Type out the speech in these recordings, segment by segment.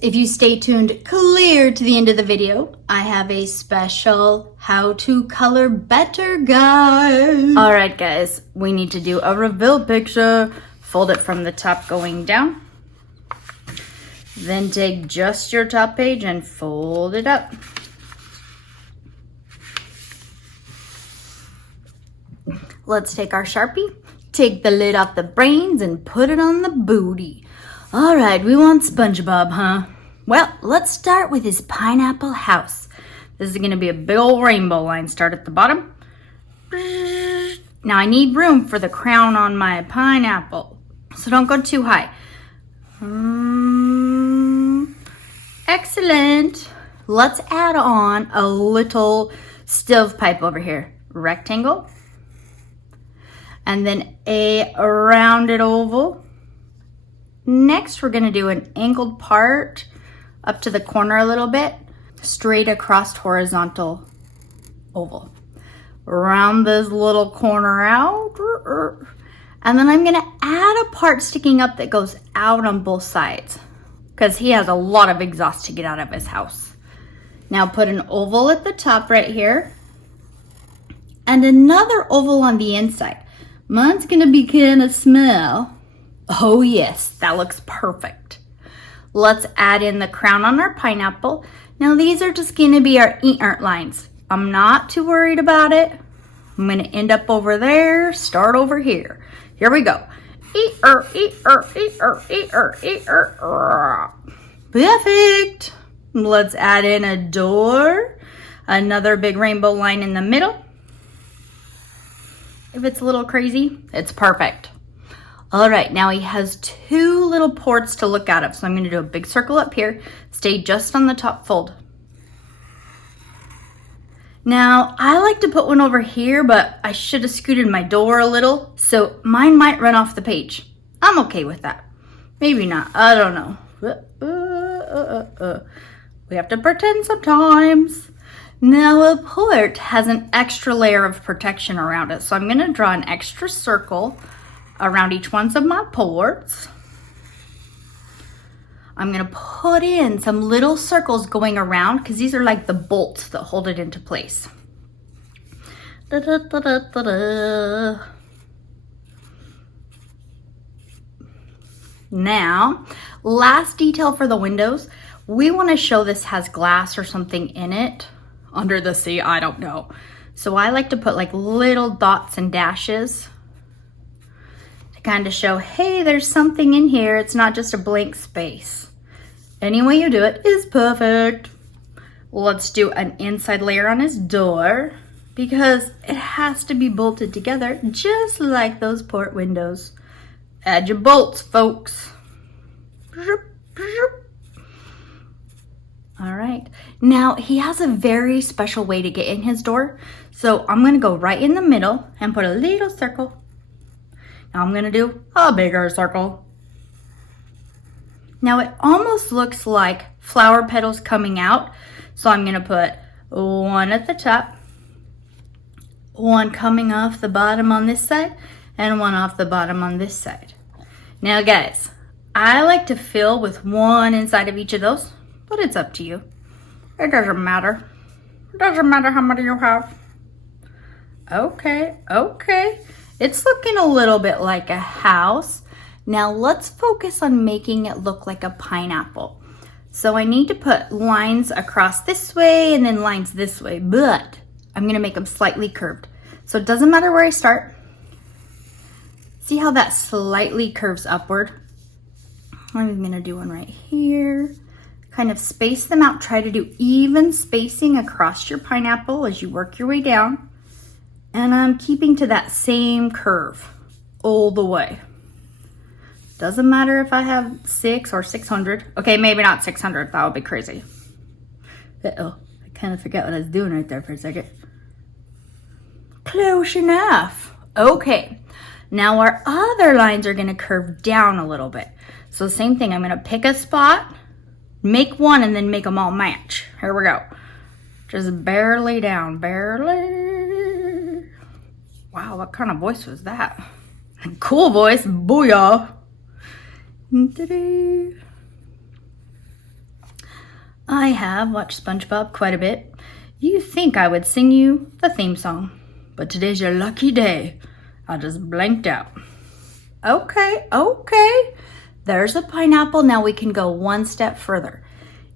If you stay tuned clear to the end of the video, I have a special how to color better guide. All right, guys, we need to do a reveal picture. Fold it from the top going down. Then take just your top page and fold it up. Let's take our Sharpie, take the lid off the brains and put it on the booty. All right, we want SpongeBob, huh? Well, let's start with his pineapple house. This is gonna be a big old rainbow line. Start at the bottom. Now I need room for the crown on my pineapple, so don't go too high. Excellent. Let's add on a little stovepipe over here. Rectangle. And then a rounded oval. Next, we're gonna do an angled part up to the corner a little bit, straight across horizontal oval. Round this little corner out. And then I'm gonna add a part sticking up that goes out on both sides because he has a lot of exhaust to get out of his house. Now put an oval at the top right here and another oval on the inside. Mine's gonna be kind of small. Oh yes, that looks perfect. Let's add in the crown on our pineapple. Now these are just gonna be our eat-ert lines. I'm not too worried about it. I'm gonna end up over there, start over here. Here we go. Eat-ert, eat-ert, eat-ert, eat-ert, eat-ert. Perfect. Let's add in a door. Another big rainbow line in the middle. If it's a little crazy, it's perfect. All right, now he has two little ports to look out of. So I'm gonna do a big circle up here, stay just on the top fold. Now, I like to put one over here, but I should have scooted my door a little, so mine might run off the page. I'm okay with that. Maybe not, I don't know. We have to pretend sometimes. Now a port has an extra layer of protection around it, so I'm gonna draw an extra circle around each one of my ports. I'm gonna put in some little circles going around because these are like the bolts that hold it into place. Da, da, da, da, da, da. Now, last detail for the windows. We wanna show this has glass or something in it. Under the sea, I don't know. So I like to put like little dots and dashes to kind of show, hey, there's something in here. It's not just a blank space. Any way you do it is perfect. Let's do an inside layer on his door because it has to be bolted together just like those port windows. Add your bolts, folks. All right, now he has a very special way to get in his door. So I'm gonna go right in the middle and put a little circle. Now I'm gonna do a bigger circle. Now it almost looks like flower petals coming out. So I'm gonna put one at the top, one coming off the bottom on this side, and one off the bottom on this side. Now guys, I like to fill with one inside of each of those, but it's up to you. It doesn't matter. It doesn't matter how many you have. Okay. It's looking a little bit like a house. Now let's focus on making it look like a pineapple. So I need to put lines across this way and then lines this way, but I'm gonna make them slightly curved. So it doesn't matter where I start. See how that slightly curves upward? I'm gonna do one right here. Kind of space them out. Try to do even spacing across your pineapple as you work your way down. And I'm keeping to that same curve all the way. Doesn't matter if I have 6 or 600. Okay, maybe not 600. That would be crazy. Uh-oh, I kind of forgot what I was doing right there for a second. Close enough. Okay, now our other lines are gonna curve down a little bit. So same thing, I'm gonna pick a spot, make one, and then make them all match. Here we go. Just barely down, barely. Wow, what kind of voice was that? Cool voice, booyah. I have watched SpongeBob quite a bit. You think I would sing you the theme song, but today's your lucky day. I just blanked out. Okay. There's a pineapple. Now we can go one step further.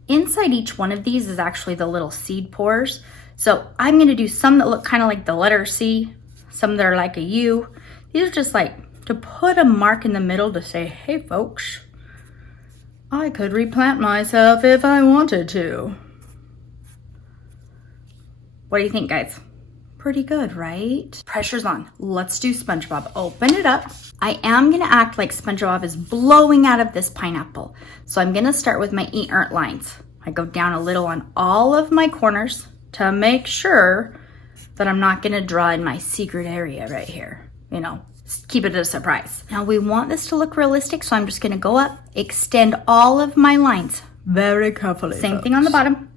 Inside each one of these is actually the little seed pores. So I'm gonna do some that look kind of like the letter C, some that are like a U. These are just like to put a mark in the middle to say, hey folks, I could replant myself if I wanted to. What do you think, guys? Pretty good, right? Pressure's on. Let's do SpongeBob. Open it up. I am gonna act like SpongeBob is blowing out of this pineapple. So I'm gonna start with my eat-ert lines. I go down a little on all of my corners to make sure that I'm not gonna draw in my secret area right here. You know, keep it a surprise. Now we want this to look realistic, so I'm just gonna go up, extend all of my lines very carefully. Same thing on the bottom.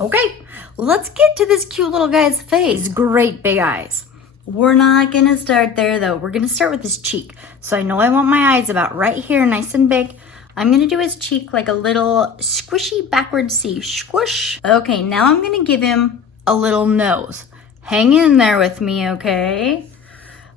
Okay, let's get to this cute little guy's face. Great big eyes. We're not gonna start there though. We're gonna start with his cheek. So I know I want my eyes about right here, nice and big. I'm gonna do his cheek like a little squishy backward C, squish. Okay, now I'm gonna give him a little nose. Hang in there with me, okay?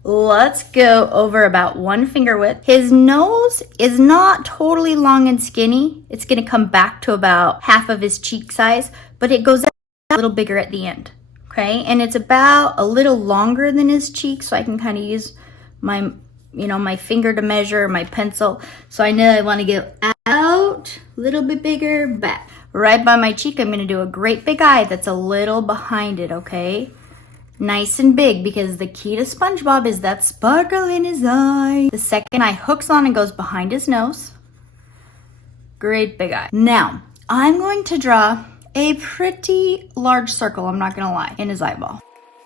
Let's go over about 1 finger width. His nose is not totally long and skinny. It's gonna come back to about half of his cheek size, but it goes a little bigger at the end, okay? And it's about a little longer than his cheek, so I can kind of use my, my finger to measure, my pencil. So I know I wanna get out, a little bit bigger, back. Right by my cheek, I'm gonna do a great big eye that's a little behind it, okay? Nice and big, because the key to SpongeBob is that sparkle in his eye. The second eye hooks on and goes behind his nose. Great big eye. Now, I'm going to draw a pretty large circle, I'm not gonna lie, in his eyeball.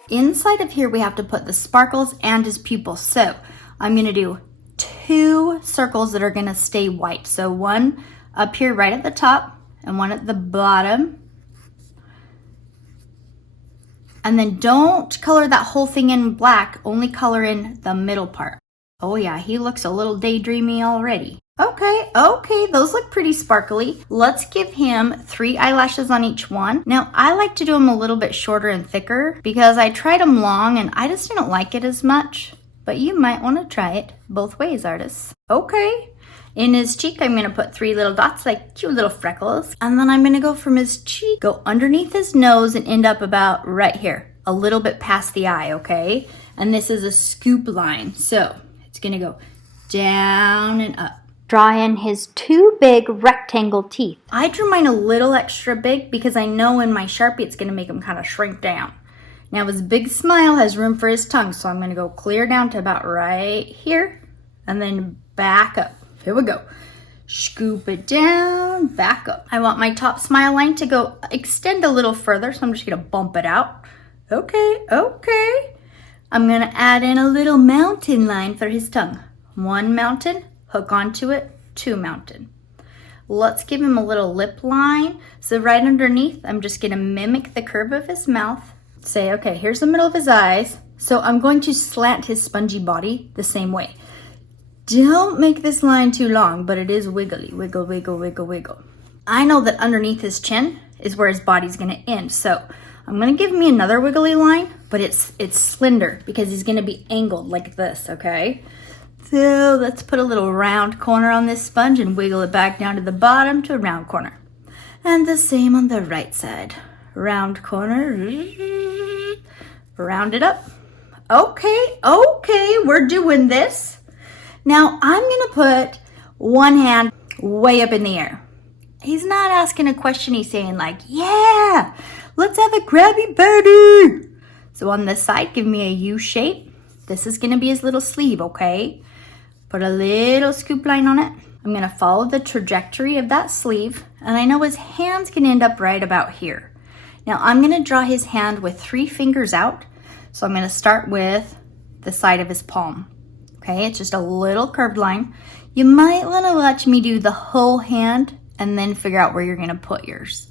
Inside of here, we have to put the sparkles and his pupils. So I'm gonna do 2 circles that are gonna stay white. So one up here right at the top and one at the bottom. And then don't color that whole thing in black, only color in the middle part. Oh yeah, he looks a little daydreamy already. Okay, those look pretty sparkly. Let's give him 3 eyelashes on each one. Now, I like to do them a little bit shorter and thicker because I tried them long and I just didn't like it as much. But you might want to try it both ways, artists. Okay. In his cheek, I'm gonna put 3 little dots, like cute little freckles. And then I'm gonna go from his cheek, go underneath his nose and end up about right here, a little bit past the eye, okay? And this is a scoop line. So it's gonna go down and up. Draw in his 2 big rectangle teeth. I drew mine a little extra big because I know in my Sharpie it's gonna make him kind of shrink down. Now his big smile has room for his tongue, so I'm gonna go clear down to about right here and then back up. Here we go. Scoop it down, back up. I want my top smile line to go extend a little further, so I'm just gonna bump it out. Okay. I'm gonna add in a little mountain line for his tongue. 1 mountain, hook onto it, 2 mountain. Let's give him a little lip line. So right underneath, I'm just gonna mimic the curve of his mouth. Say, okay, here's the middle of his eyes. So I'm going to slant his spongy body the same way. Don't make this line too long, but it is wiggly. Wiggle, wiggle, wiggle, wiggle. I know that underneath his chin is where his body's gonna end. So I'm gonna give me another wiggly line, but it's slender because he's gonna be angled like this, okay? So let's put a little round corner on this sponge and wiggle it back down to the bottom to a round corner. And the same on the right side. Round corner, round it up. Okay, we're doing this. Now I'm gonna put 1 hand way up in the air. He's not asking a question, he's saying like, yeah, let's have a Krabby Patty. So on this side, give me a U shape. This is gonna be his little sleeve, okay? Put a little scoop line on it. I'm gonna follow the trajectory of that sleeve, and I know his hand's gonna end up right about here. Now I'm gonna draw his hand with 3 fingers out. So I'm gonna start with the side of his palm. Okay, it's just a little curved line. You might wanna watch me do the whole hand and then figure out where you're gonna put yours.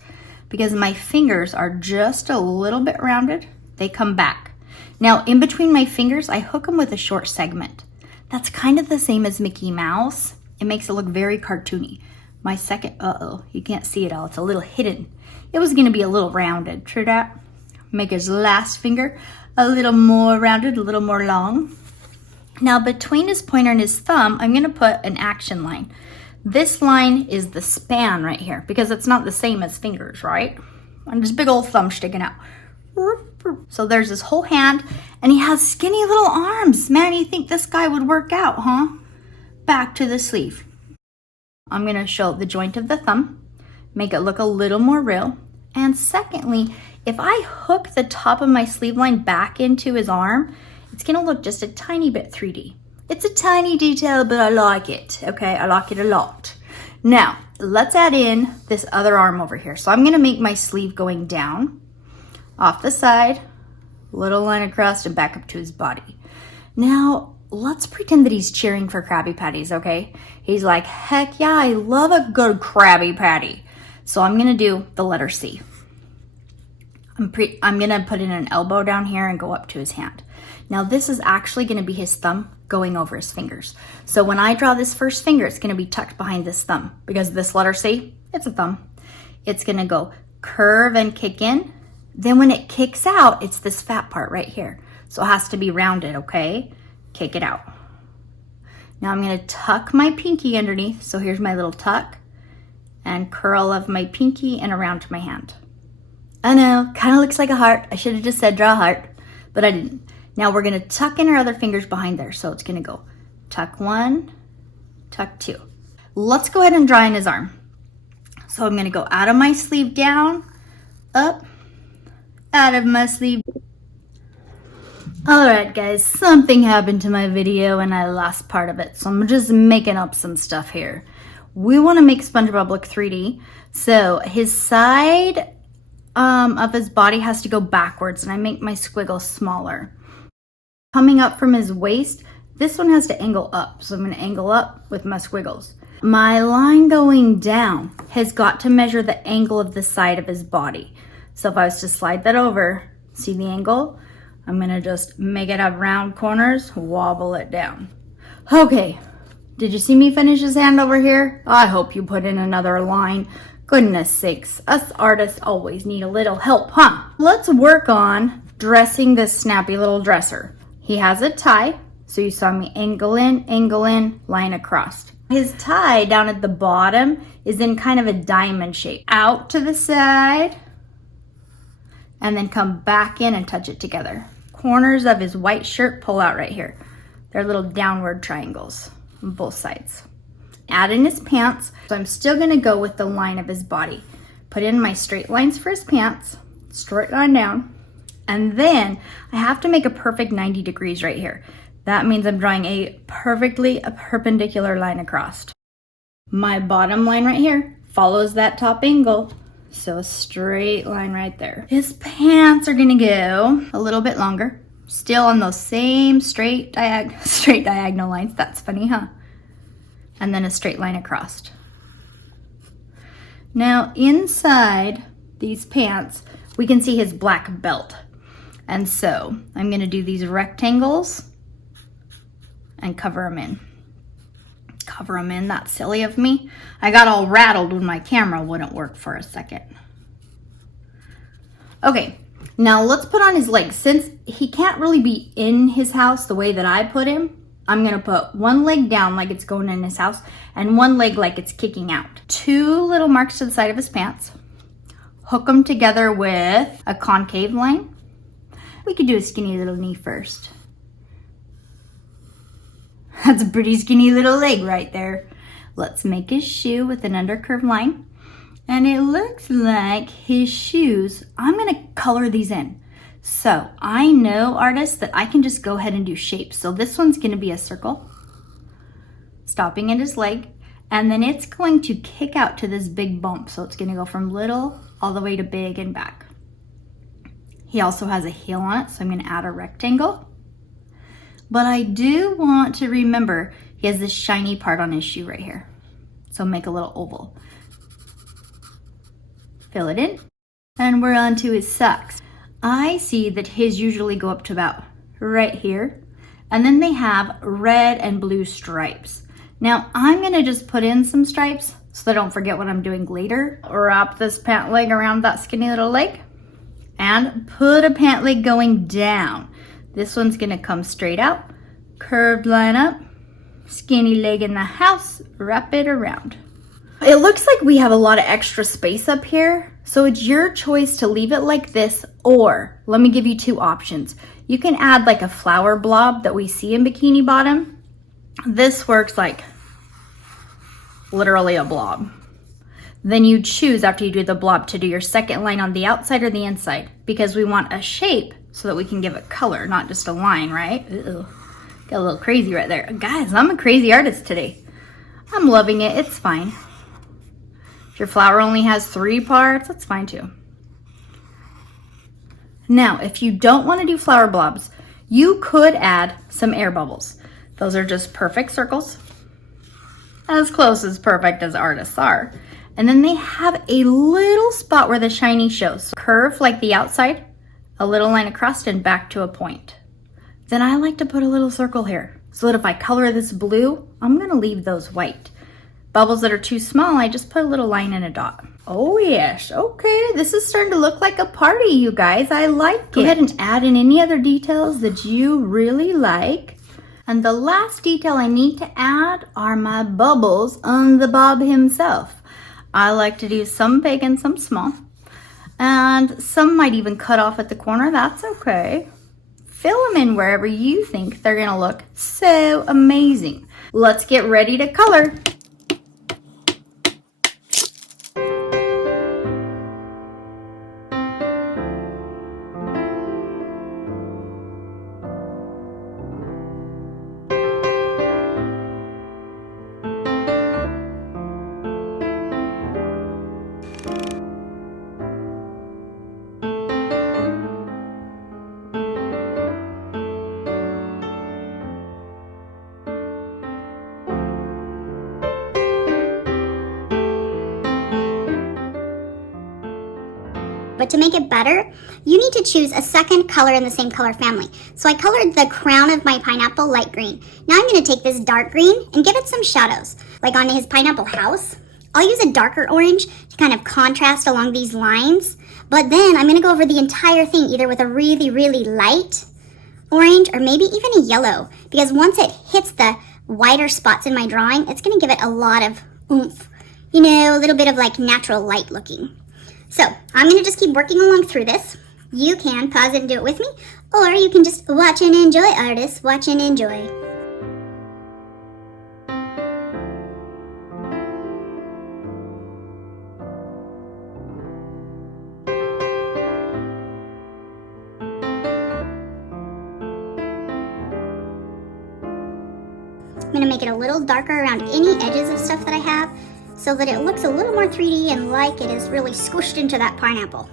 Because my fingers are just a little bit rounded, they come back. Now in between my fingers, I hook them with a short segment. That's kind of the same as Mickey Mouse. It makes it look very cartoony. My second, you can't see it all. It's a little hidden. It was gonna be a little rounded. True that? Make his last finger a little more rounded, a little more long. Now between his pointer and his thumb, I'm gonna put an action line. This line is the span right here because it's not the same as fingers, right? And this big old thumb sticking out. So there's his whole hand and he has skinny little arms. Man, you think this guy would work out, huh? Back to the sleeve. I'm gonna show the joint of the thumb, make it look a little more real. And secondly, if I hook the top of my sleeve line back into his arm, it's gonna look just a tiny bit 3D. It's a tiny detail, but I like it, okay? I like it a lot. Now, let's add in this other arm over here. So I'm gonna make my sleeve going down, off the side, little line across and back up to his body. Now, let's pretend that he's cheering for Krabby Patties, okay? He's like, heck yeah, I love a good Krabby Patty. So I'm gonna do the letter C. I'm gonna put in an elbow down here and go up to his hand. Now this is actually gonna be his thumb going over his fingers. So when I draw this first finger, it's gonna be tucked behind this thumb because this letter C, it's a thumb. It's gonna go curve and kick in. Then when it kicks out, it's this fat part right here. So it has to be rounded, okay? Kick it out. Now I'm gonna tuck my pinky underneath. So here's my little tuck and curl of my pinky and around to my hand. I know, kind of looks like a heart. I should have just said draw a heart, but I didn't. Now we're gonna tuck in our other fingers behind there. So it's gonna go tuck one, tuck two. Let's go ahead and draw in his arm. So I'm gonna go out of my sleeve down, up, out of my sleeve. All right, guys, something happened to my video and I lost part of it. So I'm just making up some stuff here. We wanna make SpongeBob look 3D. So his side of his body has to go backwards and I make my squiggle smaller. Coming up from his waist, this one has to angle up. So I'm gonna angle up with my squiggles. My line going down has got to measure the angle of the side of his body. So if I was to slide that over, see the angle? I'm gonna just make it have round corners, wobble it down. Okay, did you see me finish his hand over here? I hope you put in another line. Goodness sakes, us artists always need a little help, huh? Let's work on dressing this snappy little dresser. He has a tie, so you saw me angle in, line across. His tie down at the bottom is in kind of a diamond shape. Out to the side, and then come back in and touch it together. Corners of his white shirt pull out right here. They're little downward triangles on both sides. Add in his pants. So I'm still gonna go with the line of his body. Put in my straight lines for his pants, straight line down, and then I have to make a perfect 90 degrees right here. That means I'm drawing a perfectly perpendicular line across. My bottom line right here follows that top angle. So a straight line right there. His pants are gonna go a little bit longer. Still on those same straight diagonal lines. That's funny, huh? And then a straight line across. Now inside these pants, we can see his black belt. And so I'm gonna do these rectangles and cover them in. Cover them in, that's silly of me. I got all rattled when my camera wouldn't work for a second. Okay, now let's put on his legs. Since he can't really be in his house the way that I put him, I'm gonna put one leg down like it's going in his house and one leg like it's kicking out. Two little marks to the side of his pants. Hook them together with a concave line. We could do a skinny little knee first. That's a pretty skinny little leg right there. Let's make his shoe with an undercurved line. And it looks like his shoes, I'm gonna color these in. So I know, artists, that I can just go ahead and do shapes. So this one's gonna be a circle, stopping at his leg, and then it's going to kick out to this big bump. So it's gonna go from little all the way to big and back. He also has a heel on it, so I'm gonna add a rectangle. But I do want to remember he has this shiny part on his shoe right here. So make a little oval. Fill it in, and we're on to his socks. I see that his usually go up to about right here, and then they have red and blue stripes. Now I'm gonna just put in some stripes so I don't forget what I'm doing later. Wrap this pant leg around that skinny little leg and put a pant leg going down. This one's gonna come straight out, curved line up, skinny leg in the house, wrap it around. It looks like we have a lot of extra space up here, so it's your choice to leave it like this, or let me give you two options. You can add like a flower blob that we see in Bikini Bottom. This works like literally a blob. Then you choose after you do the blob to do your second line on the outside or the inside, because we want a shape so that we can give it color, not just a line, right? Ew. Got a little crazy right there. Guys, I'm a crazy artist today. I'm loving it, it's fine. If your flower only has 3 parts, that's fine too. Now, if you don't want to do flower blobs, you could add some air bubbles. Those are just perfect circles, as close as perfect as artists are. And then they have a little spot where the shiny shows. Curve like the outside, a little line across and back to a point. Then I like to put a little circle here so that if I color this blue, I'm gonna leave those white. Bubbles that are too small, I just put a little line and a dot. Oh yes, okay, this is starting to look like a party, you guys. I like it. Go ahead and add in any other details that you really like. And the last detail I need to add are my bubbles on the Bob himself. I like to do some big and some small. And some might even cut off at the corner, that's okay. Fill them in wherever you think they're gonna look so amazing. Let's get ready to color. But to make it better, you need to choose a second color in the same color family. So I colored the crown of my pineapple light green. Now I'm going to take this dark green and give it some shadows. Like on his pineapple house, I'll use a darker orange to kind of contrast along these lines. But then I'm going to go over the entire thing either with a really, really light orange or maybe even a yellow. Because once it hits the wider spots in my drawing, it's going to give it a lot of oomph. You know, a little bit of like natural light looking. So I'm going to just keep working along through this. You can pause it and do it with me, or you can just watch and enjoy, artists. Watch and enjoy. I'm going to make it a little darker around any edges of stuff that I have, so that it looks a little more 3D and like it is really squished into that pineapple.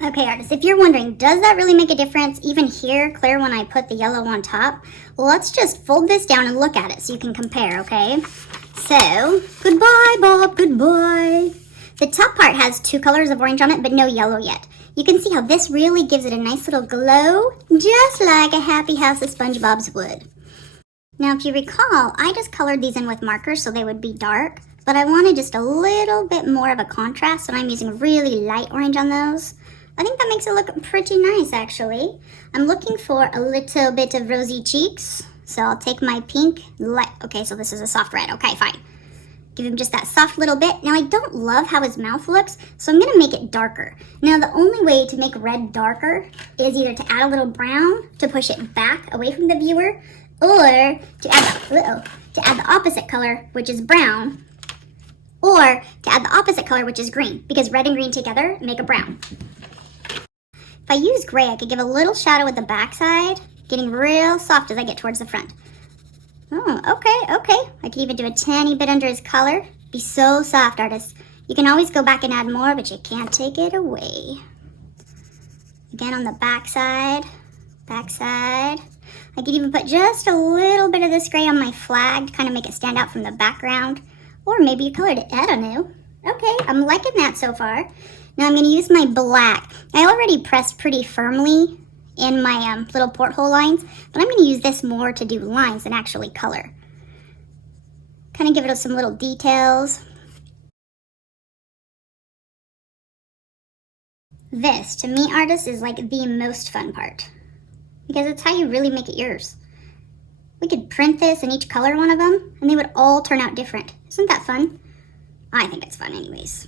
Okay, artists, if you're wondering, does that really make a difference even here, clear when I put the yellow on top? Well, let's just fold this down and look at it so you can compare, okay? So, goodbye, Bob, goodbye. The top part has 2 colors of orange on it, but no yellow yet. You can see how this really gives it a nice little glow, just like a happy house of SpongeBob's would. Now, if you recall, I just colored these in with markers so they would be dark, but I wanted just a little bit more of a contrast, so I'm using really light orange on those. I think that makes it look pretty nice, actually. I'm looking for a little bit of rosy cheeks. So I'll take my pink light. Okay, so this is a soft red. Okay, fine. Give him just that soft little bit. Now, I don't love how his mouth looks, so I'm going to make it darker. Now, the only way to make red darker is either to add a little brown to push it back away from the viewer, or to add the opposite color, which is brown, or to add the opposite color, which is green, because red and green together make a brown. If I use gray, I could give a little shadow at the backside, getting real soft as I get towards the front. Oh, okay. I could even do a tiny bit under his collar. Be so soft, artists. You can always go back and add more, but you can't take it away. Again on the backside. I could even put just a little bit of this gray on my flag to kind of make it stand out from the background. Or maybe you colored it, I don't know. Okay, I'm liking that so far. Now I'm going to use my black. I already pressed pretty firmly in my little porthole lines, but I'm going to use this more to do lines than actually color. Kind of give it some little details. This, to me, artists, is like the most fun part, because it's how you really make it yours. We could print this and each color one of them, and they would all turn out different. Isn't that fun? I think it's fun anyways.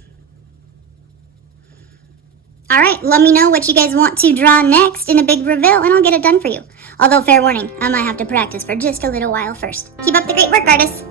Alright, let me know what you guys want to draw next in a big reveal, and I'll get it done for you. Although, fair warning, I might have to practice for just a little while first. Keep up the great work, artists!